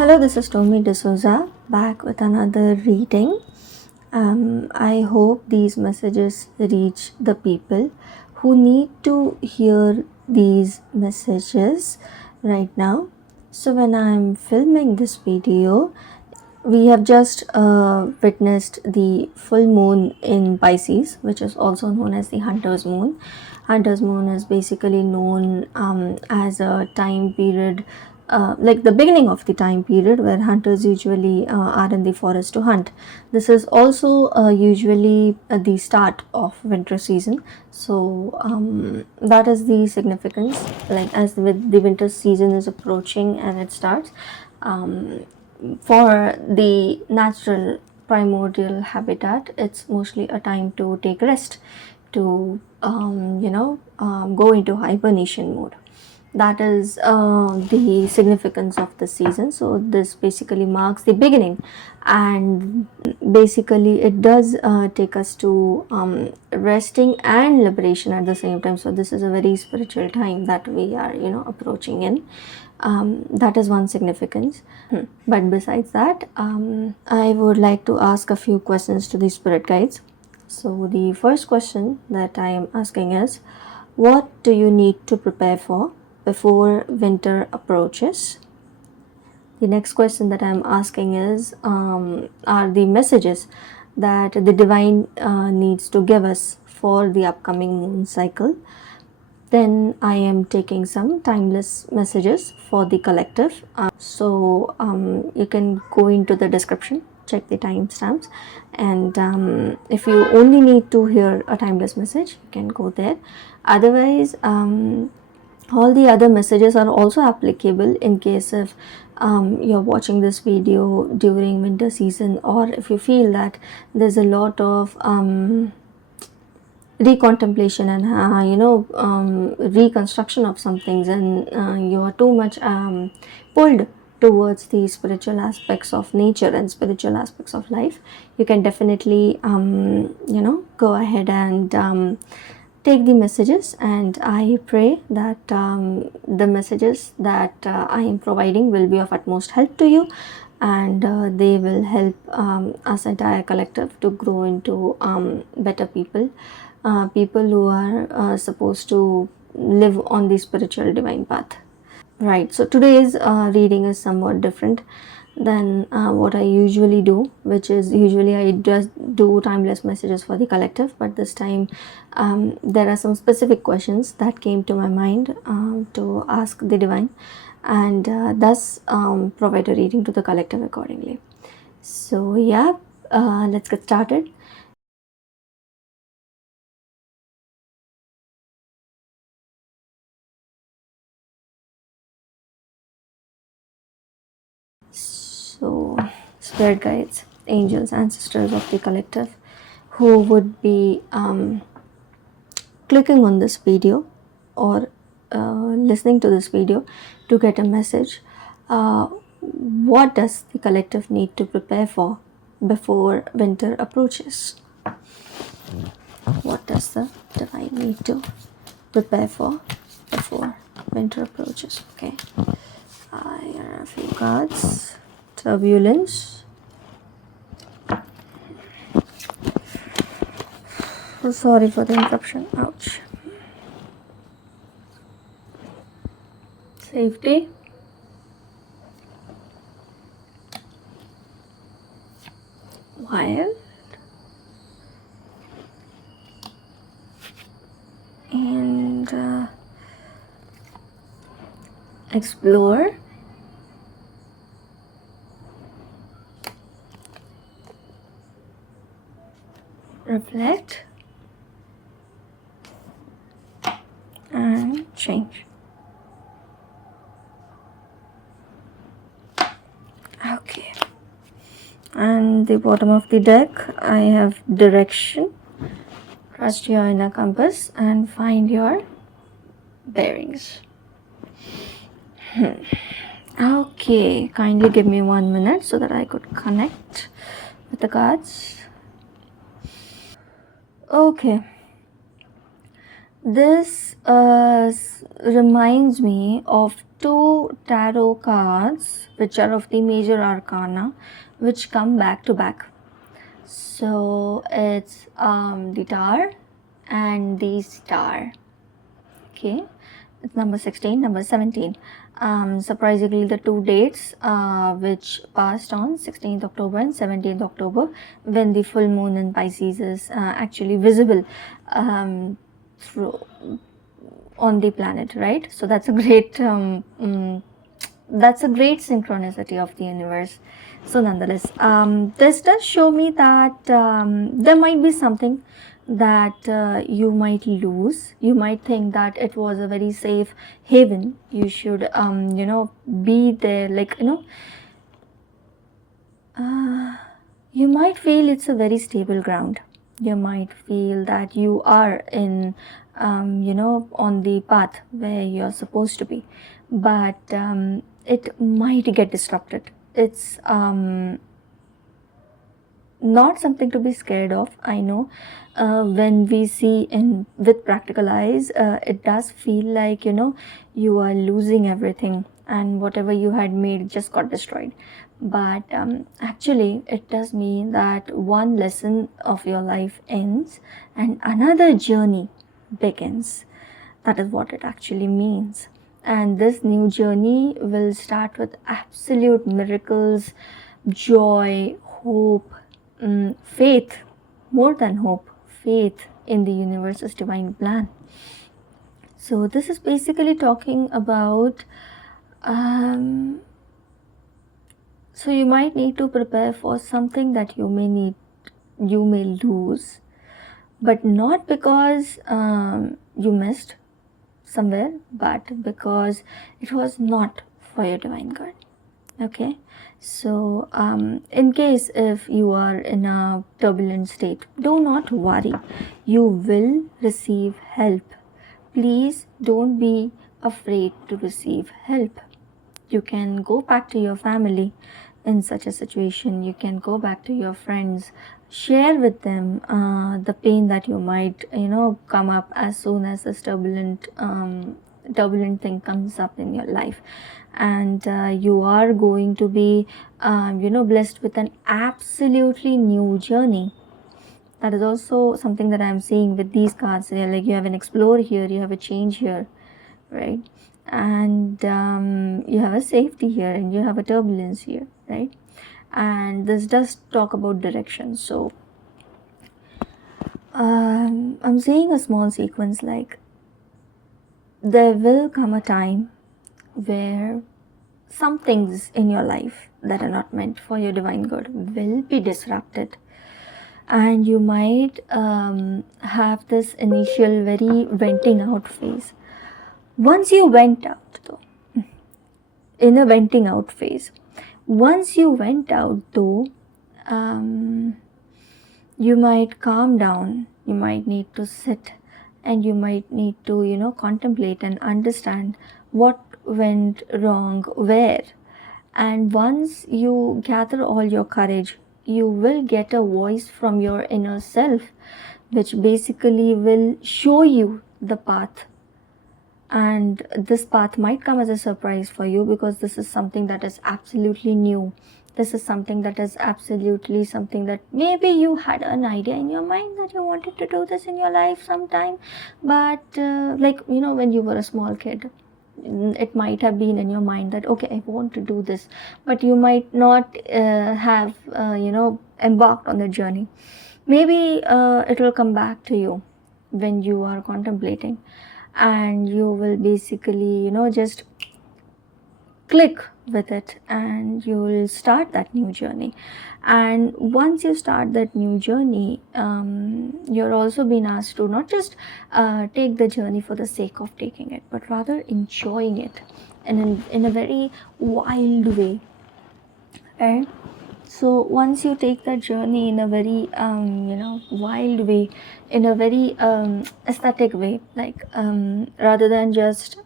Hello, this is Tommy D'Souza back with another reading. I hope these messages reach the people who need to hear these messages right now. So, when I'm filming this video, we have just witnessed the full moon in Pisces, which is also known as the Hunter's Moon. Hunter's Moon is basically known as a time period, like the beginning of the time period where hunters usually are in the forest to hunt. This is also usually the start of winter season. So that is the significance. Like as with the winter season is approaching and it starts. For the natural primordial habitat, it's mostly a time to take rest, to go into hibernation mode. That is the significance of the season. So this basically marks the beginning, and basically it does take us to resting and liberation at the same time. So this is a very spiritual time that we are approaching in. That is one significance. But besides that, I would like to ask a few questions to the spirit guides. So the first question that I am asking is, what do you need to prepare for before winter approaches? The next question that I am asking is, are the messages that the divine needs to give us for the upcoming moon cycle? Then I am taking some timeless messages for the collective. So you can go into the description, check the timestamps, and if you only need to hear a timeless message, you can go there. Otherwise, all the other messages are also applicable in case if you're watching this video during winter season, or if you feel that there's a lot of recontemplation and reconstruction of some things, and you are too much pulled towards the spiritual aspects of nature and spiritual aspects of life, you can definitely go ahead and take the messages, and I pray that the messages that I am providing will be of utmost help to you, and they will help us entire collective to grow into better people, people who are supposed to live on the spiritual divine path. Right, so today's reading is somewhat different than what I usually do, which is usually I just do timeless messages for the collective, but this time there are some specific questions that came to my mind to ask the divine, and thus provide a reading to the collective accordingly. So yeah, let's get started. So, spirit guides, angels, ancestors of the collective who would be clicking on this video or listening to this video to get a message, what does the collective need to prepare for before winter approaches? What does the divine need to prepare for before winter approaches? Okay, here are a few cards. Turbulence. Oh, sorry for the interruption. Ouch. Safety. Wild. And explore. Reflect. And change. Okay. And the bottom of the deck, I have direction. Trust your inner compass and find your bearings. Okay, kindly give me 1 minute so that I could connect with the cards. Okay, This reminds me of two tarot cards which are of the major arcana which come back to back. So it's the Tower and the Star. Okay, it's number 16, number 17. Surprisingly, the two dates which passed on 16th October and 17th October, when the full moon in Pisces is actually visible through on the planet, right? So that's a great synchronicity of the universe. So nonetheless, this does show me that there might be something that you might lose. You might think that it was a very safe haven. You should be there, like you might feel it's a very stable ground. You might feel that you are in on the path where you're supposed to be, but it might get disrupted. It's not something to be scared of. I know when we see in with practical eyes, it does feel like you are losing everything, and whatever you had made just got destroyed. But actually it does mean that one lesson of your life ends and another journey begins. That is what it actually means. And this new journey will start with absolute miracles, joy, hope, faith, more than hope, faith in the universe's divine plan. So this is basically talking about so you might need to prepare for something that you may lose, but not because you missed somewhere, but because it was not for your divine good. Okay, so in case if you are in a turbulent state, do not worry, you will receive help. Please don't be afraid to receive help. You can go back to your family in such a situation. You can go back to your friends, share with them the pain that you might come up as soon as this turbulent thing comes up in your life. And you are going to be blessed with an absolutely new journey. That is also something that I'm seeing with these cards. Like you have an explore here, you have a change here, right? And you have a safety here, and you have a turbulence here, right? And this does talk about direction. So I'm seeing a small sequence like there will come a time where some things in your life that are not meant for your divine good will be disrupted, and you might have this initial very venting out phase. Once you went out though, in a venting out phase, once you went out though, you might calm down, you might need to sit, and you might need to contemplate and understand what went wrong where. And once you gather all your courage, you will get a voice from your inner self which basically will show you the path. And this path might come as a surprise for you, because this is something that is absolutely new. This is something that is absolutely something that maybe you had an idea in your mind that you wanted to do this in your life sometime, but when you were a small kid, it might have been in your mind that okay, I want to do this, but you might not have embarked on the journey. Maybe it will come back to you when you are contemplating, and you will basically just click with it, and you will start that new journey. And once you start that new journey, you're also being asked to not just take the journey for the sake of taking it, but rather enjoying it and in a very wild way, right? So once you take that journey in a very wild way, in a very aesthetic way, like rather than just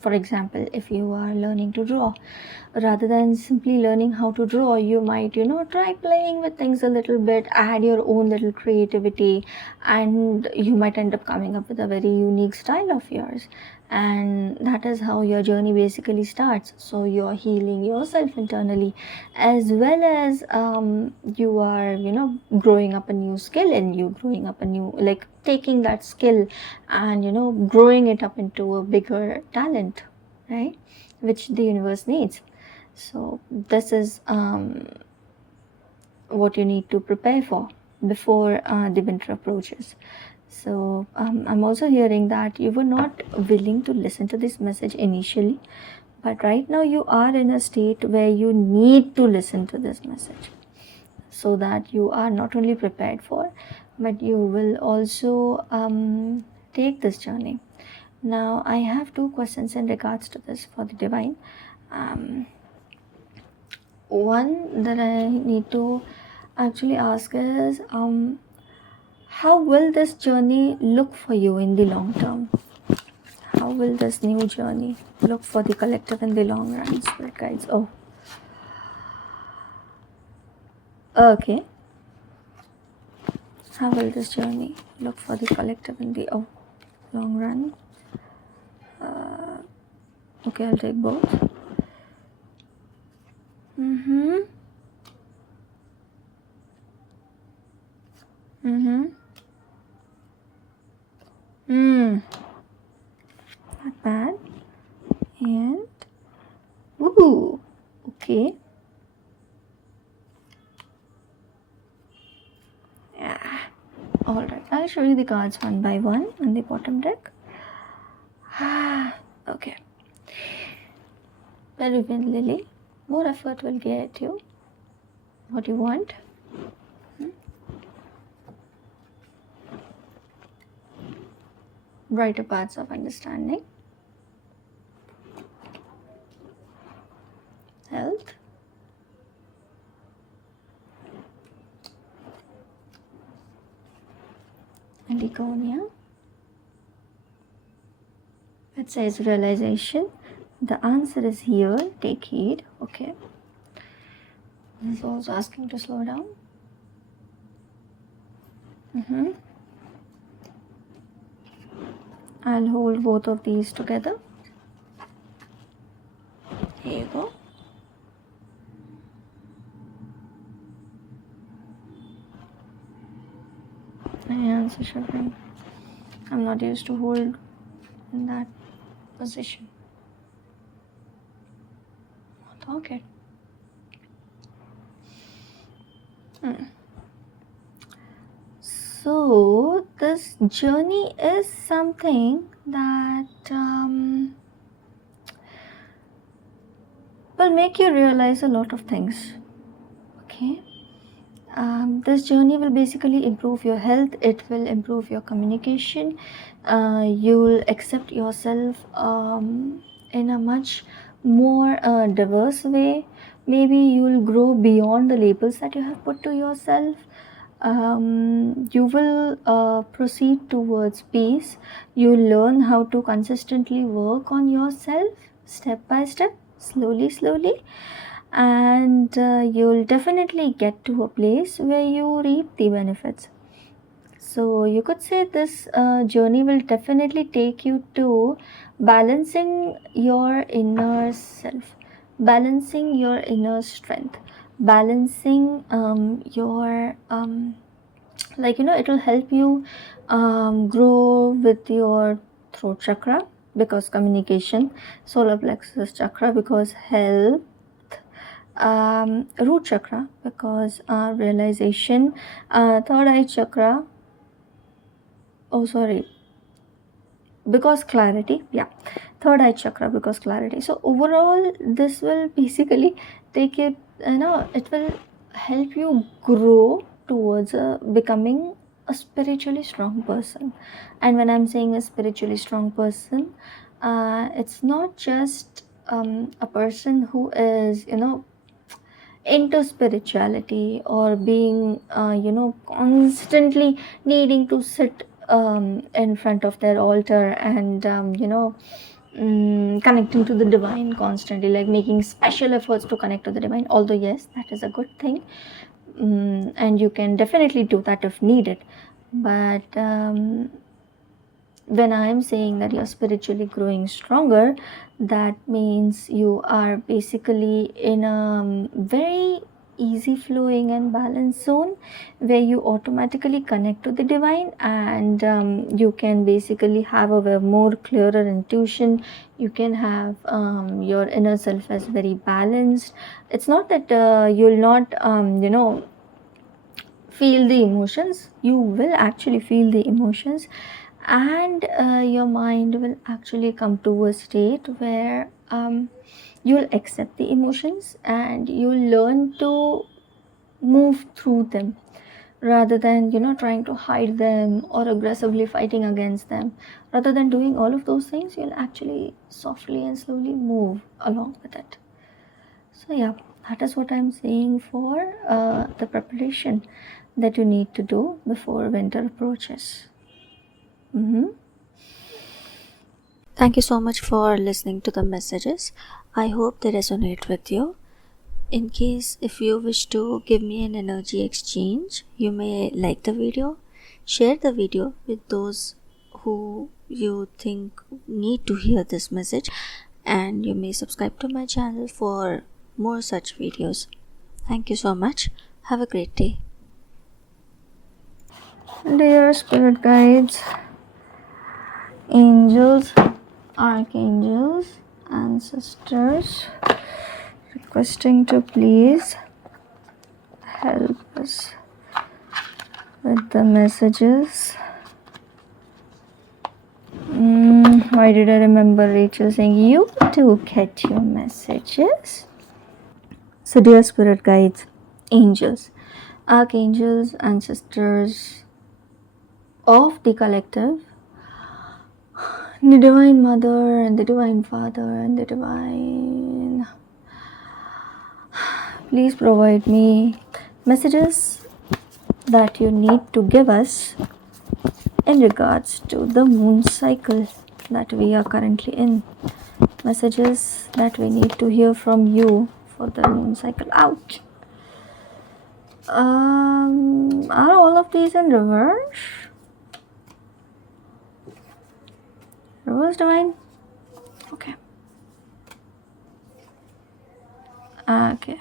for example, if you are learning to draw, rather than simply learning how to draw, you might try playing with things a little bit, add your own little creativity, and you might end up coming up with a very unique style of yours. And that is how your journey basically starts. So you're healing yourself internally, as well as you are growing up a new skill, and you growing up a new, like, taking that skill and growing it up into a bigger talent, right, which the universe needs. So this is what you need to prepare for before the winter approaches. So I'm also hearing that you were not willing to listen to this message initially, but right now you are in a state where you need to listen to this message, so that you are not only prepared for, but you will also take this journey. Now I have two questions in regards to this for the divine. um, One that I need to actually ask is, how will this journey look for you in the long term? How will this new journey look for the collective in the long run, spirit guides? Oh, okay. How will this journey look for the collective in the long run? Okay, I'll take both. Mm-hmm. Mm-hmm. Mm. Not bad. And ooh, okay. Yeah. All right. I'll show you the cards one by one on the bottom deck. Okay. Peruvian lily. More effort will get you what you want. Brighter paths of understanding. Health. And Econia. It says realization. The answer is here. Take heed. Okay. This is also asking to slow down. I'll hold both of these together. Here you go. My hands are shivering. I'm not used to hold in that position. Okay. So this journey is something that will make you realize a lot of things. Okay. This journey will basically improve your health. It will improve your communication. You'll accept yourself in a much more diverse way. Maybe you'll grow beyond the labels that you have put to yourself. You will proceed towards peace. You learn how to consistently work on yourself step by step, slowly, and you'll definitely get to a place where you reap the benefits. So you could say this journey will definitely take you to balancing your inner self, balancing your inner strength, balancing your it will help you grow with your throat chakra, because communication, solar plexus chakra because health, root chakra because realization, third eye chakra, because clarity, third eye chakra because clarity. So overall this will basically take it, it will help you grow towards becoming a spiritually strong person. And when I'm saying a spiritually strong person, it's not just a person who is into spirituality, or being constantly needing to sit in front of their altar and connecting to the divine constantly, like making special efforts to connect to the divine. Although yes, that is a good thing, and you can definitely do that if needed, but when I am saying that you're spiritually growing stronger, that means you are basically in a very easy flowing and balanced zone where you automatically connect to the divine, and you can basically have a more clearer intuition. You can have your inner self as very balanced. It's not that you'll not feel the emotions. You will actually feel the emotions, and your mind will actually come to a state where you'll accept the emotions and you'll learn to move through them, rather than trying to hide them or aggressively fighting against them. Rather than doing all of those things, you'll actually softly and slowly move along with it. So yeah, that is what I'm saying for the preparation that you need to do before winter approaches. Thank you so much for listening to the messages. I hope they resonate with you. In case if you wish to give me an energy exchange, you may like the video, share the video with those who you think need to hear this message, and you may subscribe to my channel for more such videos. Thank you so much. Have a great day. Dear spirit guides, angels, archangels, ancestors, requesting to please help us with the messages. Why did I remember Rachel saying you too get your messages? So dear spirit guides, angels, archangels, ancestors of the collective, the Divine Mother and the Divine Father and the Divine, please provide me messages that you need to give us in regards to the moon cycle that we are currently in. Messages that we need to hear from you for the moon cycle. Ouch! Are all of these in reverse? Reverse divine? Okay. Okay.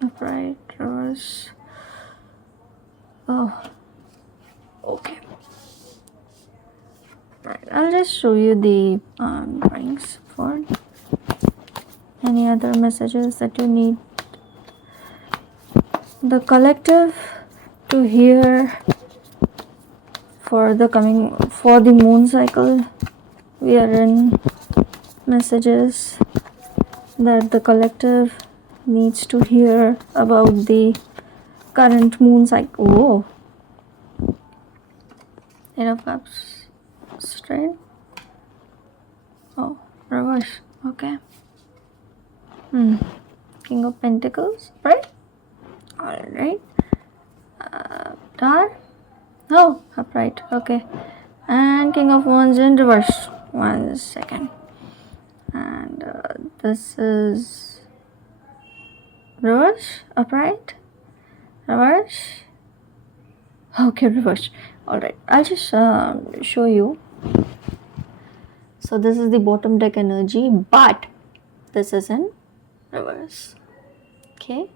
Upright, reverse. Oh. Okay. Right. I'll just show you the drawings for any other messages that you need the collective to hear for the moon cycle we are in. Messages that the collective needs to hear about the current moon cycle. Whoa. Enough cups. Straight. Oh, reverse. Okay. King of Pentacles, right? Alright. Star. Oh, upright. Okay. And King of Wands in reverse. 1 second. And this is reverse, upright, reverse. Okay, reverse. Alright, I'll just show you. So this is the bottom deck energy, but this is in reverse. Okay,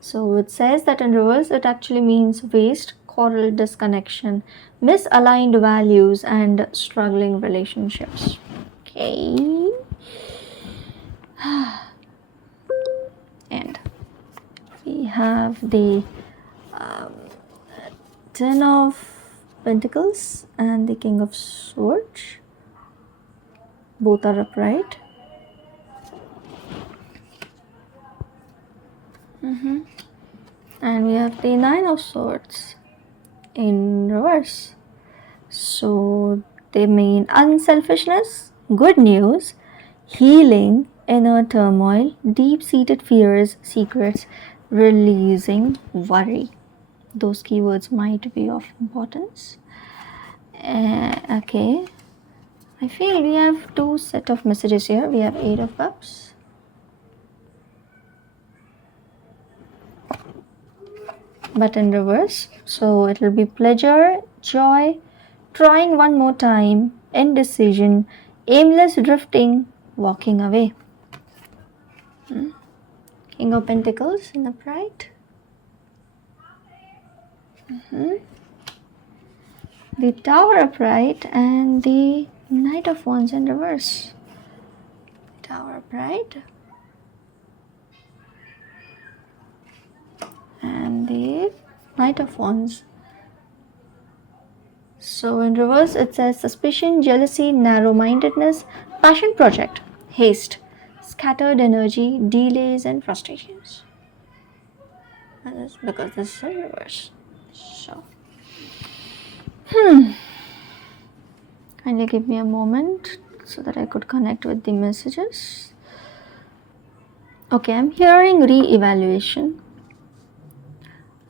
so it says that in reverse it actually means waste, quarrel, disconnection, misaligned values, and struggling relationships. Okay. And we have the 10 of Pentacles and the King of Swords. Both are upright. And we have the 9 of Swords in reverse. So they mean unselfishness, good news, healing, inner turmoil, deep-seated fears, secrets, releasing worry. Those keywords might be of importance. Okay, I feel we have two set of messages here. We have Eight of Cups, but in reverse. So it will be pleasure, joy, trying one more time, indecision, aimless drifting, walking away. King of Pentacles in the upright. The Tower upright and the Knight of Wands in reverse. Tower upright and the Knight of Wands. So in reverse it says suspicion, jealousy, narrow-mindedness, passion project, haste, scattered energy, delays and frustrations. That is because this is in reverse. So kindly give me a moment so that I could connect with the messages. Okay, I'm hearing re-evaluation.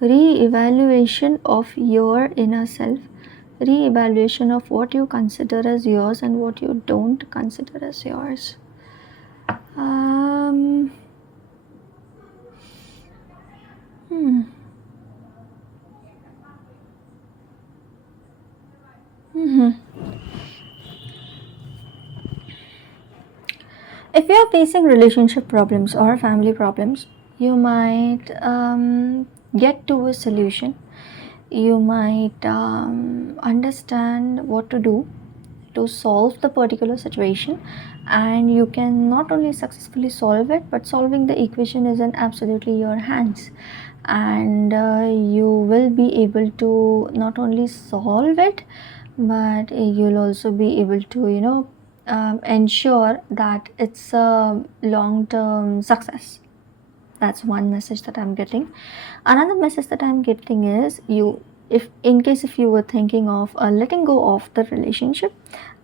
Re-evaluation of your inner self. Re-evaluation of what you consider as yours and what you don't consider as yours. If you are facing relationship problems or family problems, you might get to a solution. You might understand what to do to solve the particular situation, and you can not only successfully solve it, but solving the equation is in absolutely your hands, and you will be able to not only solve it, but you'll also be able to ensure that it's a long-term success. That's one message that I'm getting. Another message that I'm getting is if you were thinking of letting go of the relationship,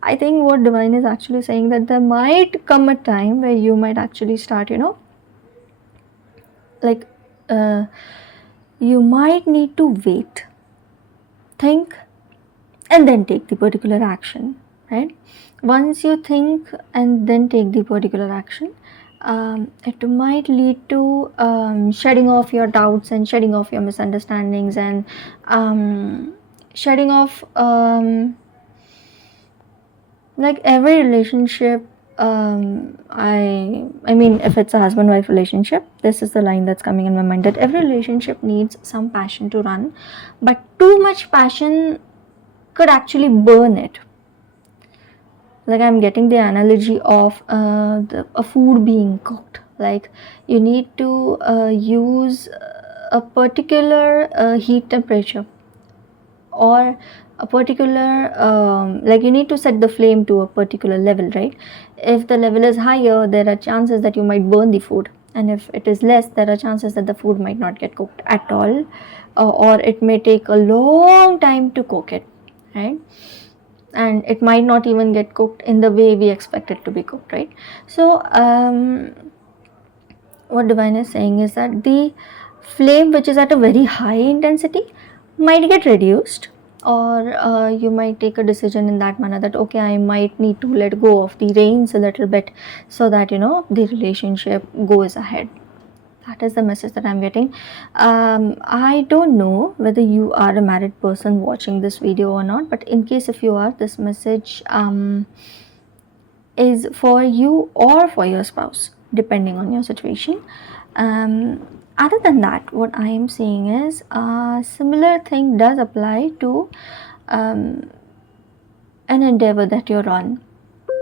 I think what divine is actually saying that there might come a time where you might actually start you might need to wait, think, and then take the particular action, right? Once you think and then take the particular action, it might lead to shedding off your doubts and shedding off your misunderstandings and shedding off like every relationship. I mean, if it's a husband-wife relationship, this is the line that's coming in my mind, that every relationship needs some passion to run, but too much passion could actually burn it. Like I'm getting the analogy of a food being cooked. Like you need to use a particular heat temperature, or a particular like you need to set the flame to a particular level, right? If the level is higher, there are chances that you might burn the food, and if it is less, there are chances that the food might not get cooked at all, or it may take a long time to cook it, right? And it might not even get cooked in the way we expect it to be cooked, right? So what divine is saying is that the flame which is at a very high intensity might get reduced, or you might take a decision in that manner that okay, I might need to let go of the reins a little bit so that the relationship goes ahead. That is the message that I'm getting. I don't know whether you are a married person watching this video or not, but in case if you are, this message is for you or for your spouse, depending on your situation. Other than that, what I am seeing is a similar thing does apply to an endeavor that you're on.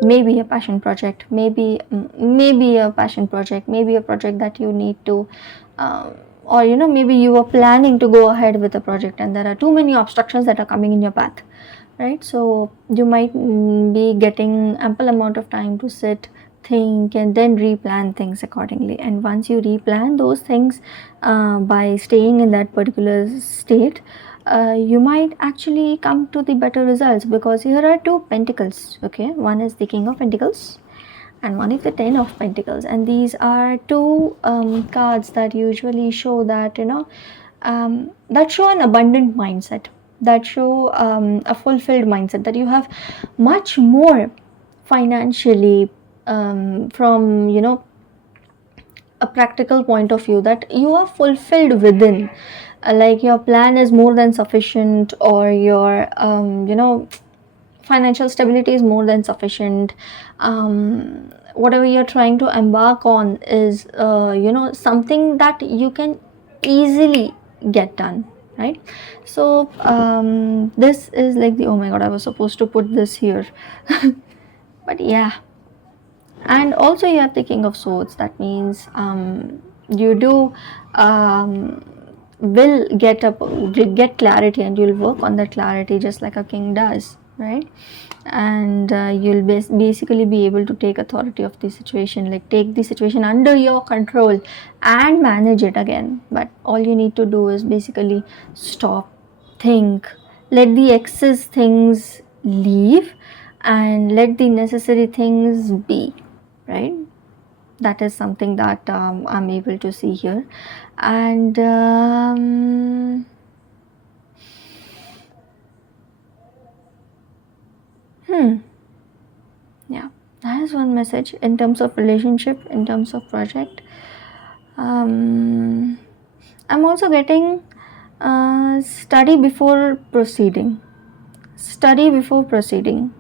Maybe a passion project, maybe a passion project, maybe a project that you need to or maybe you are planning to go ahead with a project and there are too many obstructions that are coming in your path, right? So you might be getting ample amount of time to sit, think, and then replan things accordingly. And once you replan those things by staying in that particular state, you might actually come to the better results, because here are two pentacles. Okay, one is the King of Pentacles and one is the Ten of Pentacles. And these are two cards that usually show that, that show an abundant mindset, that show a fulfilled mindset, that you have much more financially, from, a practical point of view, that you are fulfilled within. Like your plan is more than sufficient, or your, financial stability is more than sufficient. Whatever you're trying to embark on is, something that you can easily get done, right? So this is like the, oh my god, I was supposed to put this here. But yeah. And also you have the King of Swords. That means you do, will get clarity, and you'll work on that clarity just like a king does, right? And you'll basically be able to take authority of the situation, like take the situation under your control and manage it again. But all you need to do is basically stop, think, let the excess things leave, and let the necessary things be, right? That is something that I'm able to see here. And yeah, that is one message in terms of relationship, in terms of project. I'm also getting study before proceeding. Study before proceeding.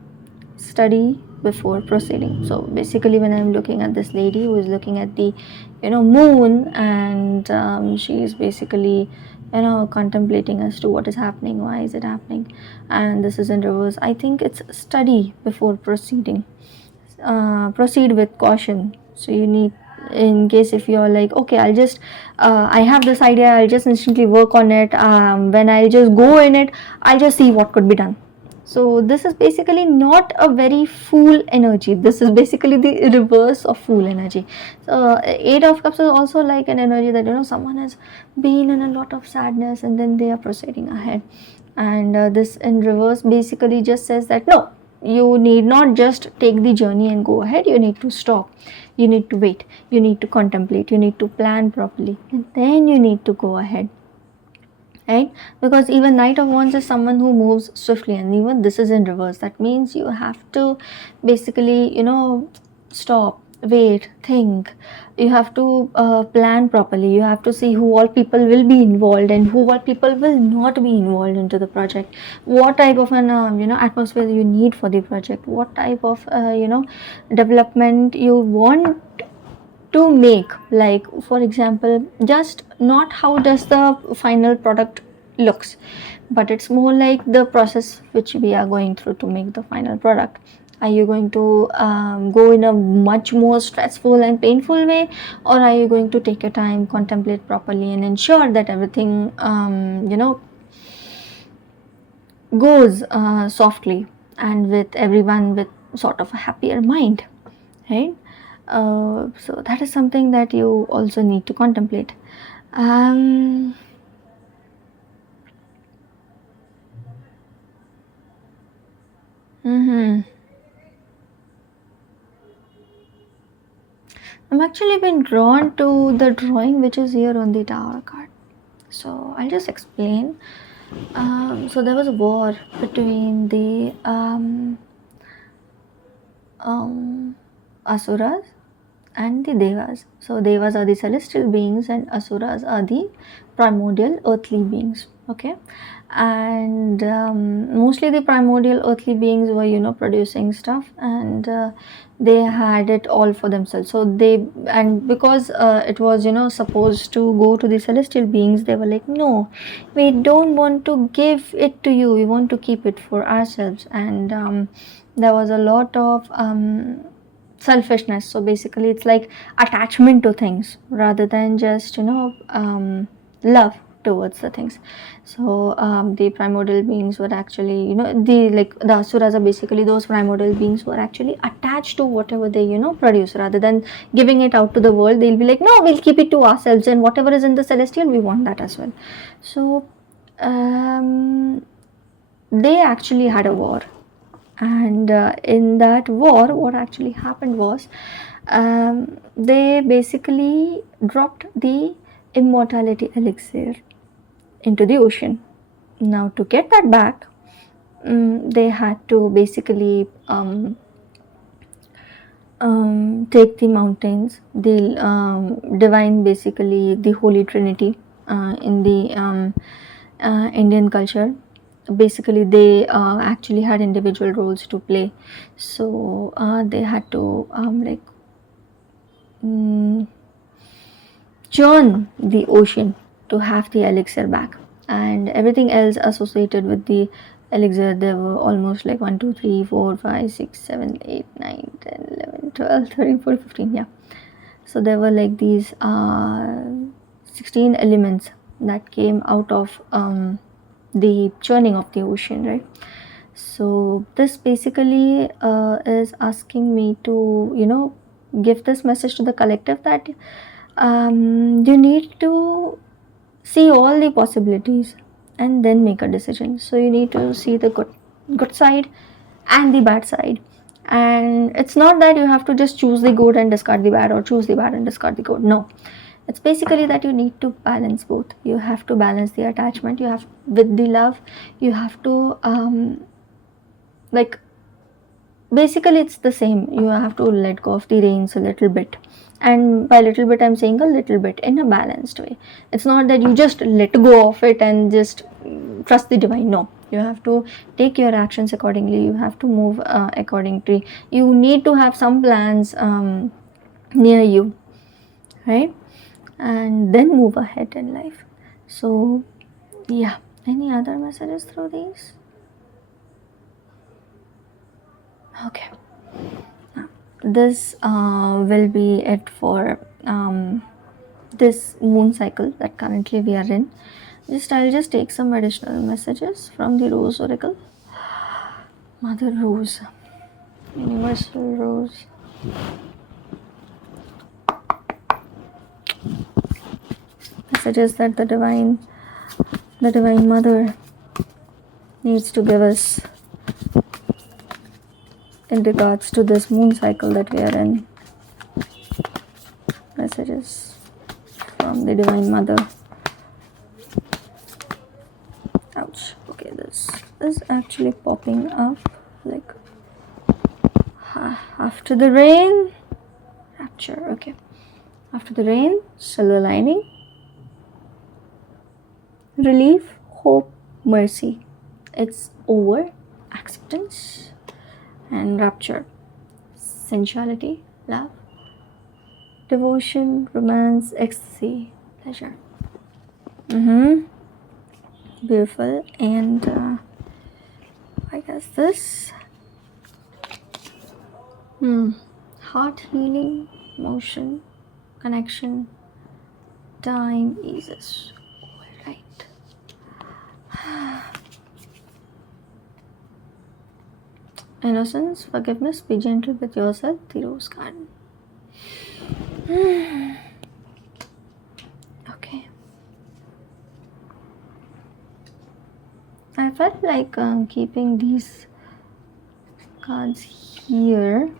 Study before proceeding. So basically, when I'm looking at this lady who is looking at the, moon, and she is basically, contemplating as to what is happening, why is it happening, and this is in reverse. I think it's study before proceeding. Proceed with caution. So you need, in case if you're like, okay, I'll just, I have this idea, I'll just instantly work on it, when I'll just go in it, I'll just see what could be done. So this is basically not a very fool energy. This is basically the reverse of fool energy. So Eight of Cups is also like an energy that, someone has been in a lot of sadness and then they are proceeding ahead. And this in reverse basically just says that no, you need not just take the journey and go ahead. You need to stop, you need to wait, you need to contemplate, you need to plan properly, and then you need to go ahead, right? Because even Knight of Wands is someone who moves swiftly, and even this is in reverse. That means you have to basically, stop, wait, think. You have to plan properly. You have to see who all people will be involved and who all people will not be involved into the project. What type of an atmosphere you need for the project. What type of development you want to make. Like for example, just not how does the final product looks, but it's more like the process which we are going through to make the final product. Are you going to go in a much more stressful and painful way, or are you going to take your time, contemplate properly, and ensure that everything goes softly, and with everyone with sort of a happier mind, right? So that is something that you also need to contemplate. um, mm-hmm. I'm actually been drawn to the drawing which is here on the Tower card, so I'll just explain. So there was a war between the Asuras and the Devas. So Devas are the celestial beings and Asuras are the primordial earthly beings. Okay, and mostly the primordial earthly beings were producing stuff, and they had it all for themselves. So they, and because it was supposed to go to the celestial beings, they were like, no, we don't want to give it to you, we want to keep it for ourselves. And there was a lot of selfishness. So basically it's like attachment to things rather than just love towards the things. So the primordial beings were actually the Asuras are basically those primordial beings who are actually attached to whatever they produce. Rather than giving it out to the world, they'll be like, no, we'll keep it to ourselves, and whatever is in the celestial, we want that as well. So they actually had a war, And in that war, what actually happened was, they basically dropped the immortality elixir into the ocean. Now, to get that back, they had to basically take the mountains, the divine, basically the Holy Trinity in the Indian culture. Basically, they actually had individual roles to play, so they had to mm, churn the ocean to have the elixir back, and everything else associated with the elixir. There were almost like 1 2 3 4 5 6 7 8 9 10 11 12 13 14 15, yeah. So there were like these 16 elements that came out of the churning of the ocean, right? So this basically is asking me to, give this message to the collective that you need to see all the possibilities and then make a decision. So you need to see the good side and the bad side. And it's not that you have to just choose the good and discard the bad, or choose the bad and discard the good. No, it's basically that you need to balance both. You have to balance the attachment, you have with the love. You have to like basically it's the same. You have to let go of the reins a little bit, and by little bit I'm saying a little bit in a balanced way. It's not that you just let go of it and just trust the divine. No, you have to take your actions accordingly. You have to move accordingly. You need to have some plans near you, right? And then move ahead in life. So yeah, any other messages through these? Okay, this will be it for this moon cycle that currently we are in. I'll just take some additional messages from the Rose Oracle. Mother Rose, Universal Rose. Messages that the divine Mother needs to give us in regards to this moon cycle that we are in. Messages from the Divine Mother. Ouch. Okay, this is actually popping up like after the rain. Rapture. Okay. After the rain, silver lining. Relief, hope, mercy. It's over. Acceptance and rapture. Sensuality, love, devotion, romance, ecstasy, pleasure. Beautiful. And I guess this heart healing, motion, connection, time eases. Right. Innocence, forgiveness, be gentle with yourself, the rose garden. Okay. I felt like keeping these cards here.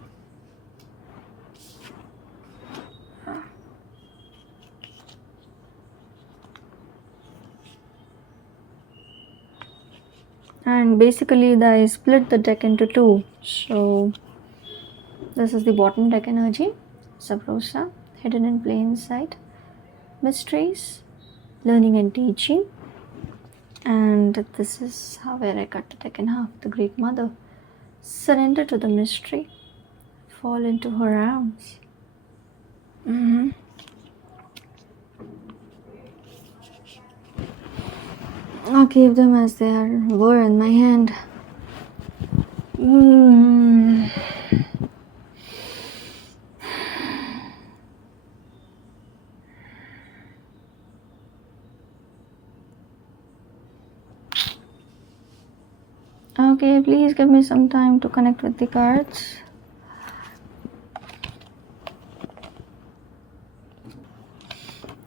And basically I split the deck into two. So this is the bottom deck energy, Sabrosa, hidden in plain sight, mysteries, learning and teaching. And this is where I cut the deck in half, the Great Mother. Surrender to the mystery, fall into her arms. I'll keep them as they were in my hand. Okay, please give me some time to connect with the cards.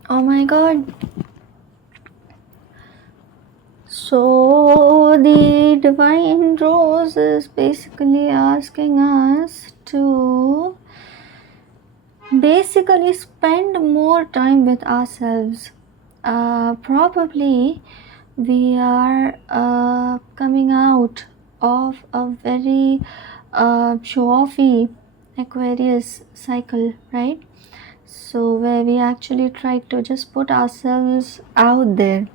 Oh my god. So So the divine rose is basically asking us to basically spend more time with ourselves. Probably we are coming out of a very show-offy Aquarius cycle, right? So where we actually try to just put ourselves out there.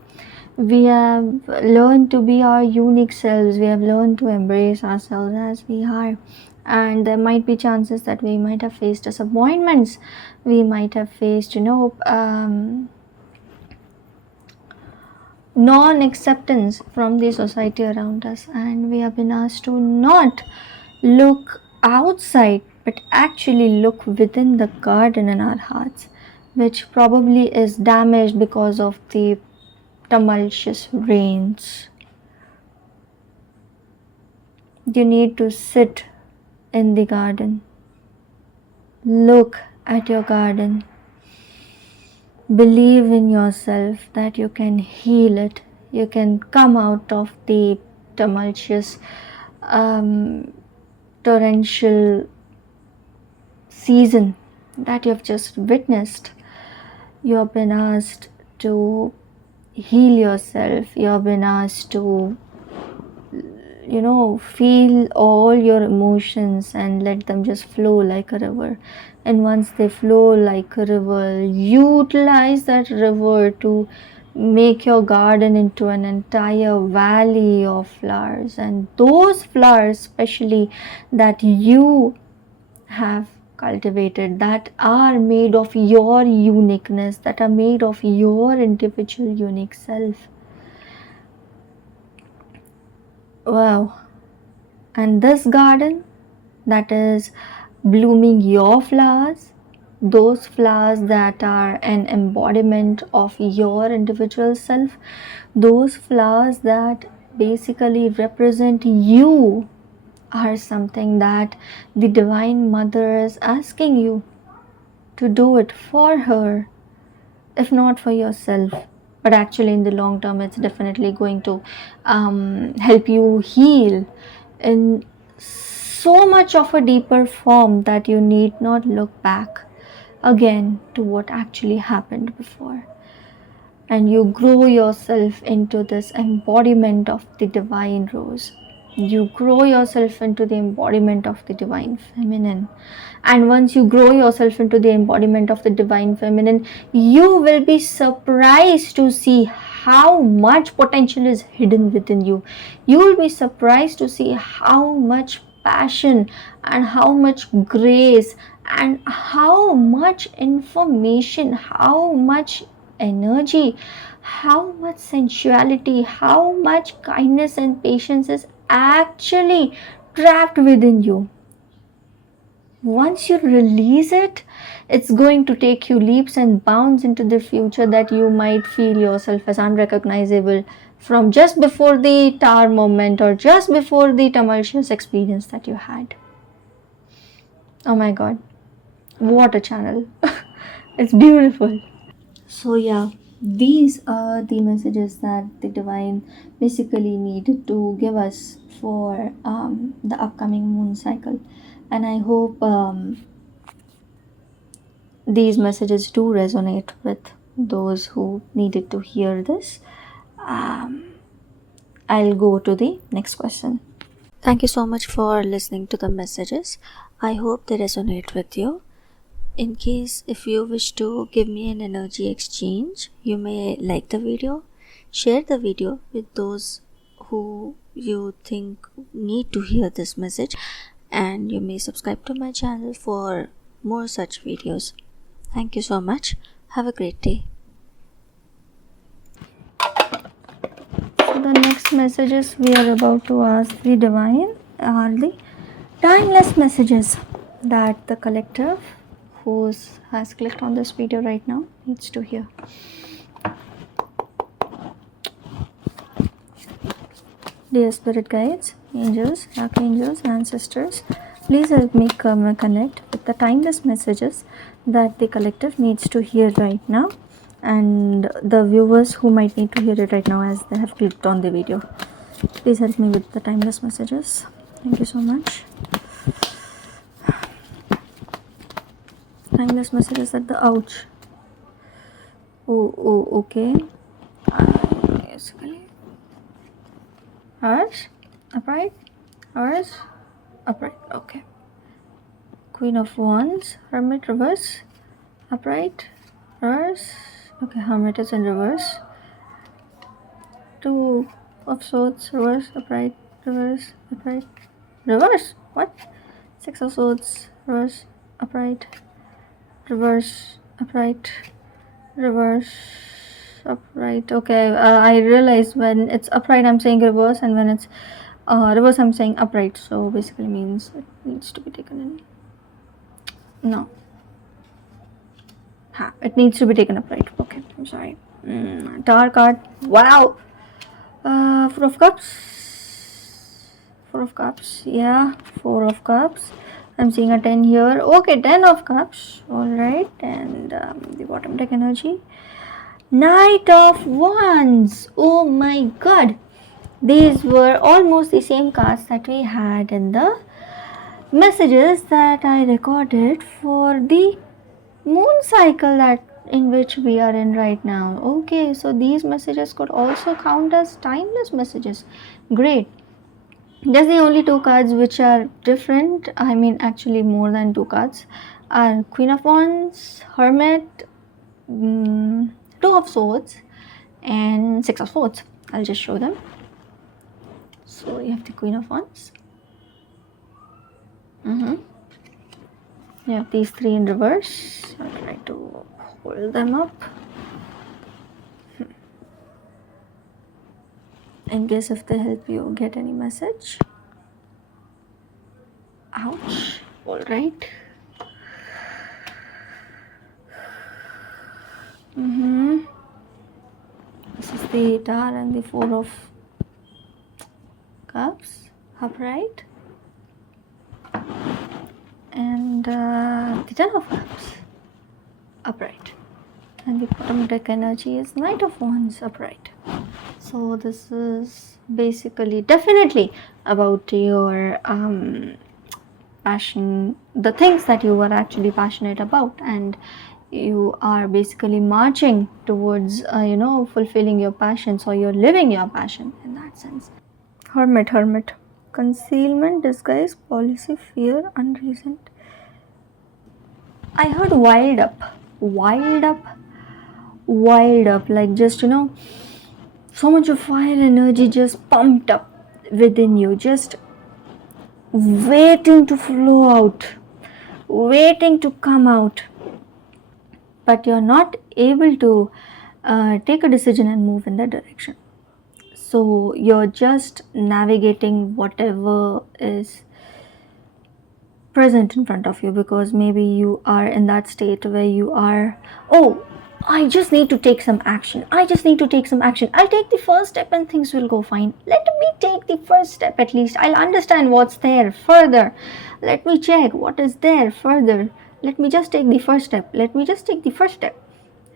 We have learned to be our unique selves. We have learned to embrace ourselves as we are. And there might be chances that we might have faced disappointments. We might have faced, non-acceptance from the society around us. And we have been asked to not look outside, but actually look within the garden in our hearts, which probably is damaged because of the tumultuous rains. You need to sit in the garden, look at your garden, believe in yourself that you can heal it, you can come out of the tumultuous, torrential season that you've just witnessed. You have been asked to heal yourself. You have been asked to feel all your emotions and let them just flow like a river. And once they flow like a river, utilize that river to make your garden into an entire valley of flowers. And those flowers especially that you have cultivated, that are made of your uniqueness, that are made of your individual unique self. Wow. And this garden that is blooming your flowers, those flowers that are an embodiment of your individual self, those flowers that basically represent you, are something that the Divine Mother is asking you to do it for her, if not for yourself. But actually in the long term, it's definitely going to help you heal in so much of a deeper form that you need not look back again to what actually happened before. And you grow yourself into this embodiment of the divine rose. You grow yourself into the embodiment of the divine feminine. And once you grow yourself into the embodiment of the divine feminine, you will be surprised to see how much potential is hidden within you. You will be surprised to see how much passion and how much grace and how much information, how much energy, how much sensuality, how much kindness and patience is actually trapped within you. Once you release it, it's going to take you leaps and bounds into the future that you might feel yourself as unrecognizable from just before the tower moment or just before the tumultuous experience that you had. Oh my god, what a channel. It's beautiful. So yeah, these are the messages that the divine basically needed to give us for the upcoming moon cycle. And I hope these messages do resonate with those who needed to hear this. I'll go to the next question. Thank you so much for listening to the messages. I hope they resonate with you. In case if you wish to give me an energy exchange, you may like the video, share the video with those who you think need to hear this message, and you may subscribe to my channel for more such videos. Thank you so much. Have a great day. So the next messages we are about to ask the divine are the timeless messages that the collective who has clicked on this video right now needs to hear. Dear spirit guides, angels, archangels, ancestors, please help me connect with the timeless messages that the collective needs to hear right now, and the viewers who might need to hear it right now as they have clicked on the video. Please help me with the timeless messages. Thank you so much. Timeless messages at the ouch. Oh, okay. Basically, Hers, upright, hers, upright. Okay. Queen of Wands, Hermit reverse, upright, reverse. Okay, Hermit is in reverse. Two of Swords, reverse, upright, reverse, upright, reverse. What? Six of Swords, reverse, upright, reverse, upright, reverse, upright. Okay, I realized when it's upright I'm saying reverse, and when it's reverse I'm saying upright. So basically means it needs to be taken in. No. It needs to be taken upright. Okay, I'm sorry. Tower card. Wow. Four of Cups. Four of Cups. Yeah, Four of Cups. I'm seeing a 10 here. Okay, 10 of Cups. Alright. And the bottom deck energy. Knight of Wands. Oh my god. These were almost the same cards that we had in the messages that I recorded for the moon cycle that in which we are in right now. Okay, so these messages could also count as timeless messages. Great. Just the only two cards which are different, I mean actually more than two cards, are Queen of Wands, Hermit, Two of Swords, and Six of Swords. I'll just show them. So you have the Queen of Wands. You have these three in reverse. I'll try to hold them up. In case if they help you get any message. Ouch. Alright. This is the Tower and the Four of Cups. Upright. And the Ten of Cups. Upright. And the bottom deck energy is Knight of Wands. Upright. So this is basically definitely about your passion, the things that you were actually passionate about, and you are basically marching towards fulfilling your passions, or you're living your passion in that sense. Hermit. Concealment, disguise, policy, fear, unreasoned. I heard wild up, like just so much of fire energy just pumped up within you, just waiting to flow out, waiting to come out, but you're not able to take a decision and move in that direction. So you're just navigating whatever is present in front of you, because maybe you are in that state where you are, I just need to take some action. I'll take the first step and things will go fine. Let me take the first step at least. I'll understand what's there further. Let me check what is there further. Let me just take the first step.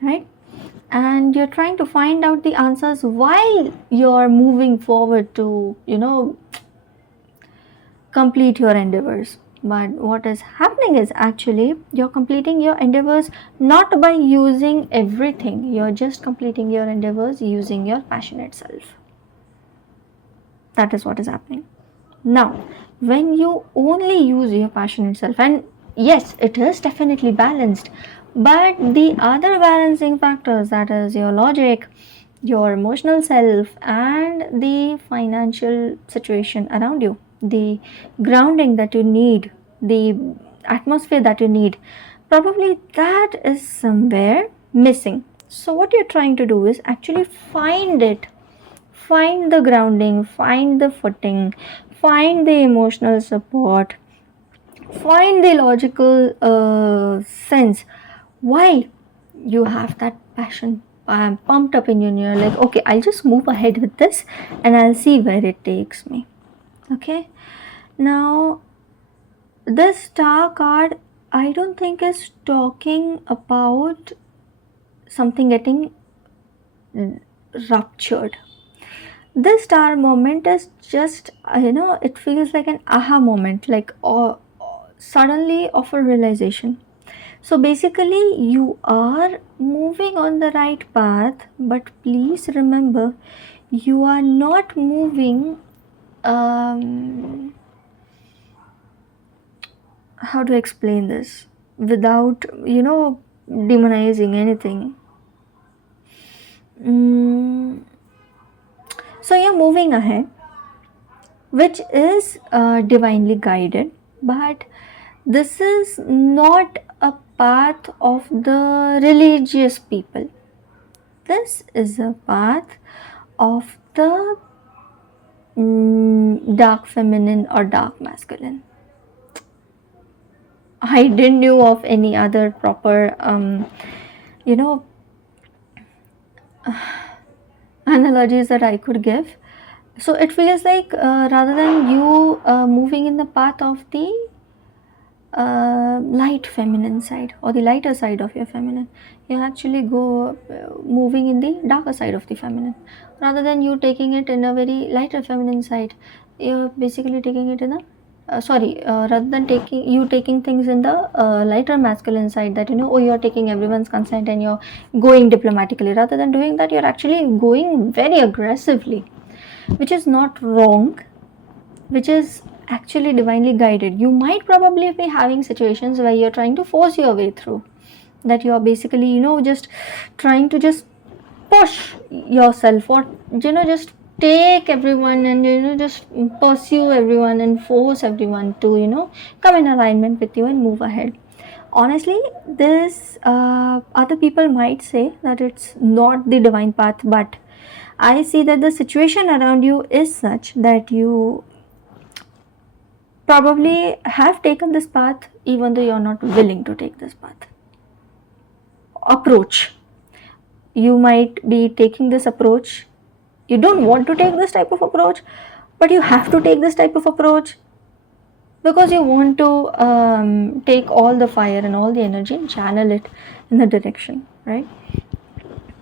Right? And you're trying to find out the answers while you're moving forward to, complete your endeavors. But what is happening is actually you're completing your endeavors not by using everything. You're just completing your endeavors using your passionate self. That is what is happening. Now, when you only use your passionate self, and yes, it is definitely balanced, but the other balancing factors, that is your logic, your emotional self, and the financial situation around you, the grounding that you need, the atmosphere that you need, probably that is somewhere missing. So what you're trying to do is actually find the grounding, find the footing, find the emotional support, find the logical sense why you have that passion pumped up in you, and you're like, okay, I'll just move ahead with this and I'll see where it takes me. Okay, now this star card, I don't think is talking about something getting ruptured. This star moment is just, it feels like an aha moment, like suddenly of a realization. So basically, you are moving on the right path, but please remember, you are not moving. How to explain this without, demonizing anything? Mm, so you're moving ahead, which is divinely guided, but this is not a path of the religious people. This is a path of the dark feminine or dark masculine. I didn't know of any other proper, you know, analogies that I could give. So it feels like rather than you moving in the path of the light feminine side or the lighter side of your feminine, you actually go moving in the darker side of the feminine. Rather than you taking it in a very lighter feminine side, you're basically taking it in a rather than taking things in the lighter masculine side, that oh, you're taking everyone's consent and you're going diplomatically. Rather than doing that, you're actually going very aggressively, which is not wrong, which is actually divinely guided. You might probably be having situations where you're trying to force your way through, that you're basically, just trying to just push yourself, or just take everyone and just pursue everyone and force everyone to come in alignment with you and move ahead. Honestly, this other people might say that it's not the divine path, but I see that the situation around you is such that you probably have taken this path even though you're not willing to take this path. Approach. You might be taking this approach. You don't want to take this type of approach, but you have to take this type of approach because you want to take all the fire and all the energy and channel it in the direction, right?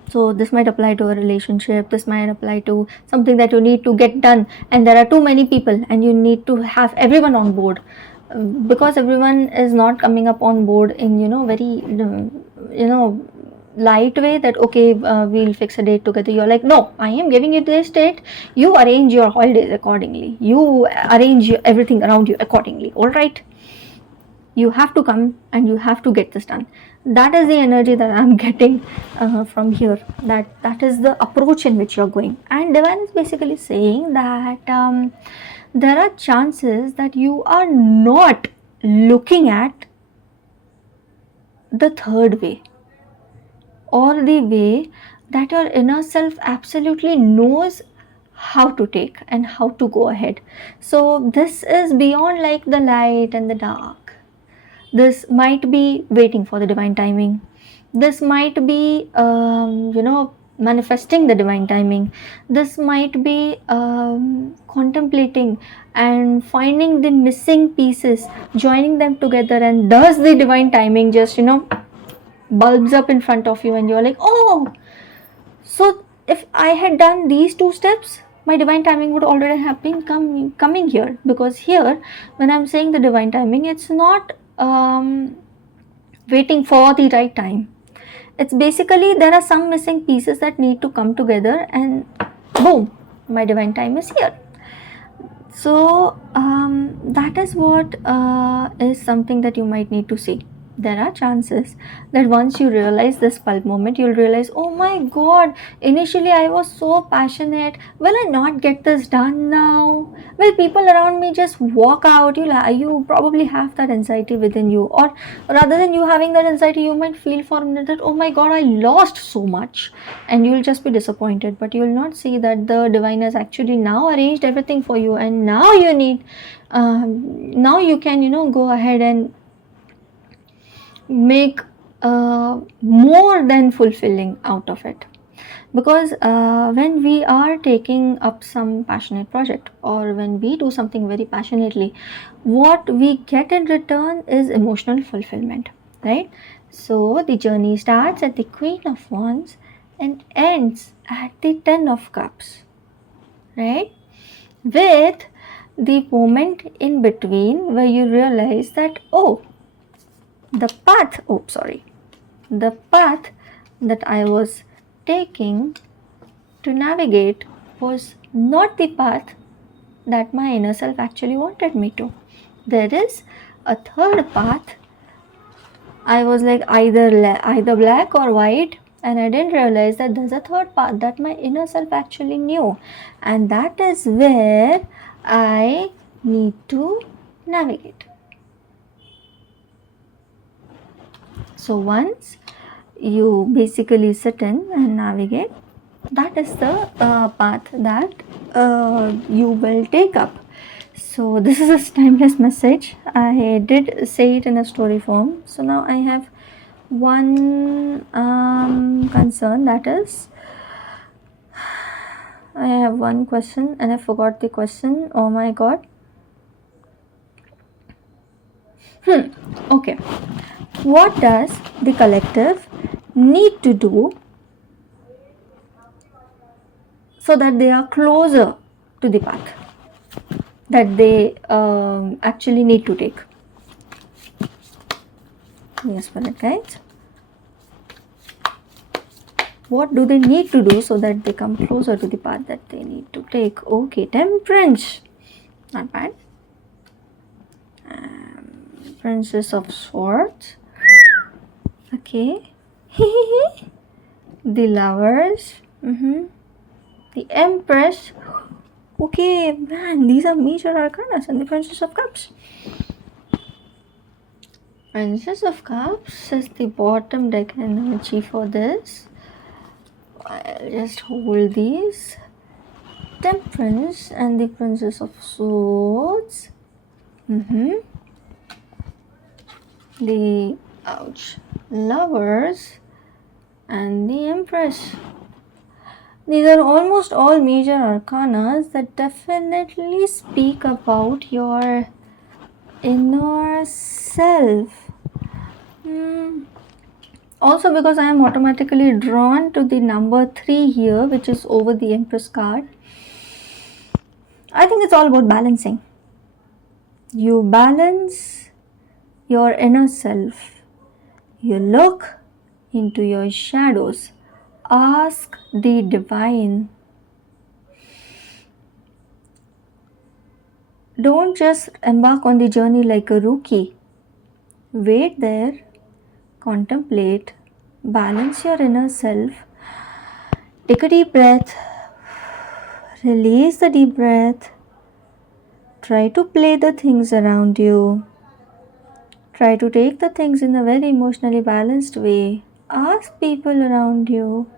So this might apply to a relationship, this might apply to something that you need to get done, and there are too many people and you need to have everyone on board. Because everyone is not coming up on board in very light way, that okay, we'll fix a date together. You're like, no, I am giving you this date, you arrange your holidays accordingly, you arrange everything around you accordingly, all right? You have to come and you have to get this done. That is the energy that I'm getting from here, that is the approach in which you're going. And divine is basically saying that there are chances that you are not looking at the third way, or the way that your inner self absolutely knows how to take and how to go ahead. So this is beyond like the light and the dark. This might be waiting for the divine timing. This might be manifesting the divine timing. This might be contemplating and finding the missing pieces, joining them together, and thus the divine timing just bulbs up in front of you and you're like, oh, so if I had done these two steps, my divine timing would already have been coming here. Because here, when I'm saying the divine timing, it's not waiting for the right time. It's basically there are some missing pieces that need to come together, and boom, my divine time is here. So that is what is something that you might need to see. There are chances that once you realize this pulp moment, you'll realize, oh my god, initially I was so passionate. Will I not get this done now? Will people around me just walk out? You probably have that anxiety within you, or rather than you having that anxiety, you might feel for a minute that, oh my god, I lost so much, and you'll just be disappointed. But you'll not see that the divine has actually now arranged everything for you, and now you need now you can go ahead and make more than fulfilling out of it. Because when we are taking up some passionate project, or when we do something very passionately, what we get in return is emotional fulfillment, right? So the journey starts at the Queen of Wands and ends at the Ten of Cups. right? With the moment in between where you realize that, the path that I was taking to navigate was not the path that my inner self actually wanted me to. There is a third path. I was like either black or white, and I didn't realize that there's a third path that my inner self actually knew, and that is where I need to navigate. So once you basically sit in and navigate, that is the path that you will take up. So this is a timeless message. I did say it in a story form. So now I have one concern, that is, I have one question and I forgot the question. Oh my god. Okay. What does the collective need to do so that they are closer to the path that they actually need to take? Yes, Spirit guides. What do they need to do so that they come closer to the path that they need to take? Okay, Temperance. Not bad. Princess of Swords. Okay. The Lovers. The Empress. Okay, man, these are major arcanas. And the Princess of Cups. Princess of Cups is the bottom deck energy for this. I'll just hold these. Temperance and the Princess of Swords. The Lovers and the Empress. These are almost all major arcanas that definitely speak about your inner self. Also, because I am automatically drawn to the number 3 here, which is over the Empress card, I think it's all about balancing. You balance your inner self. You look into your shadows. Ask the divine. Don't just embark on the journey like a rookie. Wait there, contemplate, balance your inner self. Take a deep breath. Release the deep breath. Try to play the things around you. Try to take the things in a very emotionally balanced way. Ask people around you,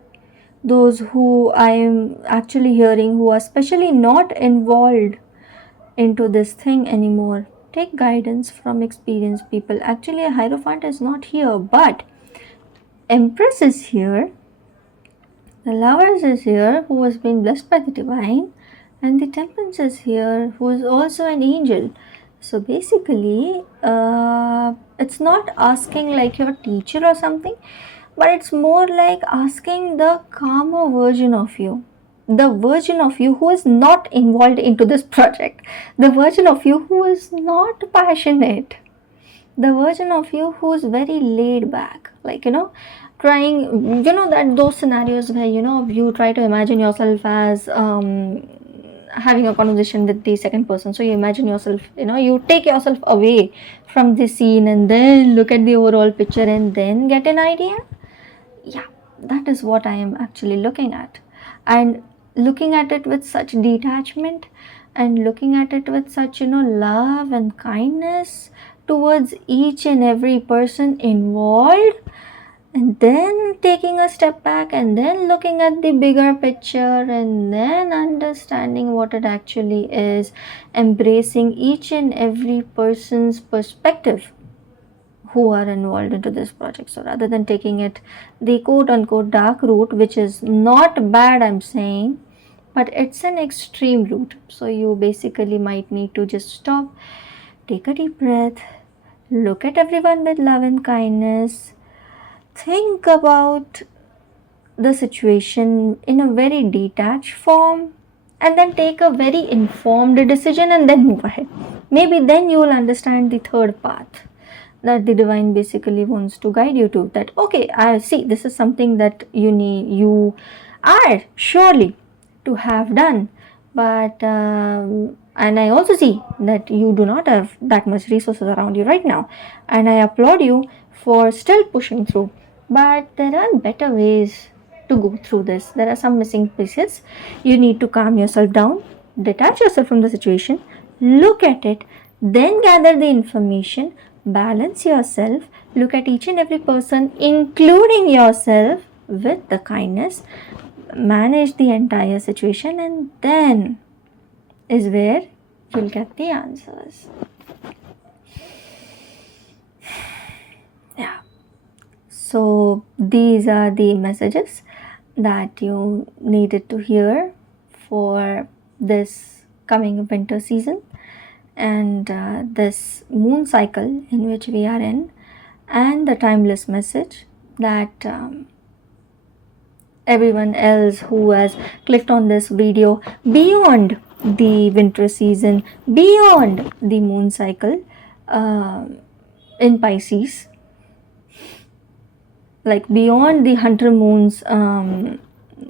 those who I am actually hearing who are especially not involved into this thing anymore. Take guidance from experienced people. Actually, a Hierophant is not here, but Empress is here. The Lovers is here, who has been blessed by the divine, and the Temperance is here, who is also an angel. So basically, it's not asking like your teacher or something, but it's more like asking the calmer version of you, the version of you who is not involved into this project, the version of you who is not passionate, the version of you who is very laid back, like, trying, that those scenarios where, you try to imagine yourself as having a conversation with the second person. So you imagine yourself, you take yourself away from the scene and then look at the overall picture and then get an idea. Yeah, that is what I am actually looking at, and looking at it with such detachment and looking at it with such, love and kindness towards each and every person involved, and then taking a step back and then looking at the bigger picture and then understanding what it actually is, embracing each and every person's perspective who are involved into this project. So rather than taking it the quote unquote dark route, which is not bad, I'm saying, but it's an extreme route. So you basically might need to just stop, take a deep breath, look at everyone with love and kindness, think about the situation in a very detached form, and then take a very informed decision and then move ahead. Maybe then you will understand the third path that the divine basically wants to guide you to. That okay, I see this is something that you are surely to have done, but and I also see that you do not have that much resources around you right now, and I applaud you for still pushing through. But there are better ways to go through this. There are some missing pieces. You need to calm yourself down, detach yourself from the situation, look at it, then gather the information, balance yourself, look at each and every person, including yourself, with the kindness, manage the entire situation, and then is where you'll get the answers. Yeah. So these are the messages that you needed to hear for this coming winter season and this moon cycle in which we are in, and the timeless message that everyone else who has clicked on this video beyond the winter season, beyond the moon cycle in Pisces, like beyond the hunter moon's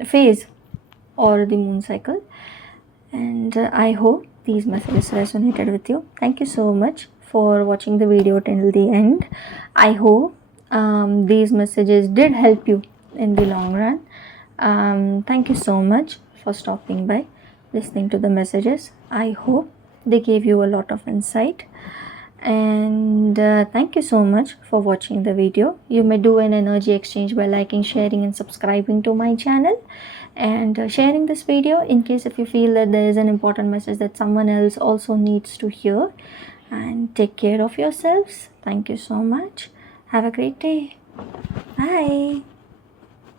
phase or the moon cycle. And I hope these messages resonated with you. Thank you so much for watching the video till the end. I hope these messages did help you in the long run. Thank you so much for stopping by, listening to the messages. I hope they gave you a lot of insight. And thank you so much for watching the video. You may do an energy exchange by liking, sharing and subscribing to my channel, and sharing this video in case if you feel that there is an important message that someone else also needs to hear. And take care of yourselves. Thank you so much. Have a great day. Bye.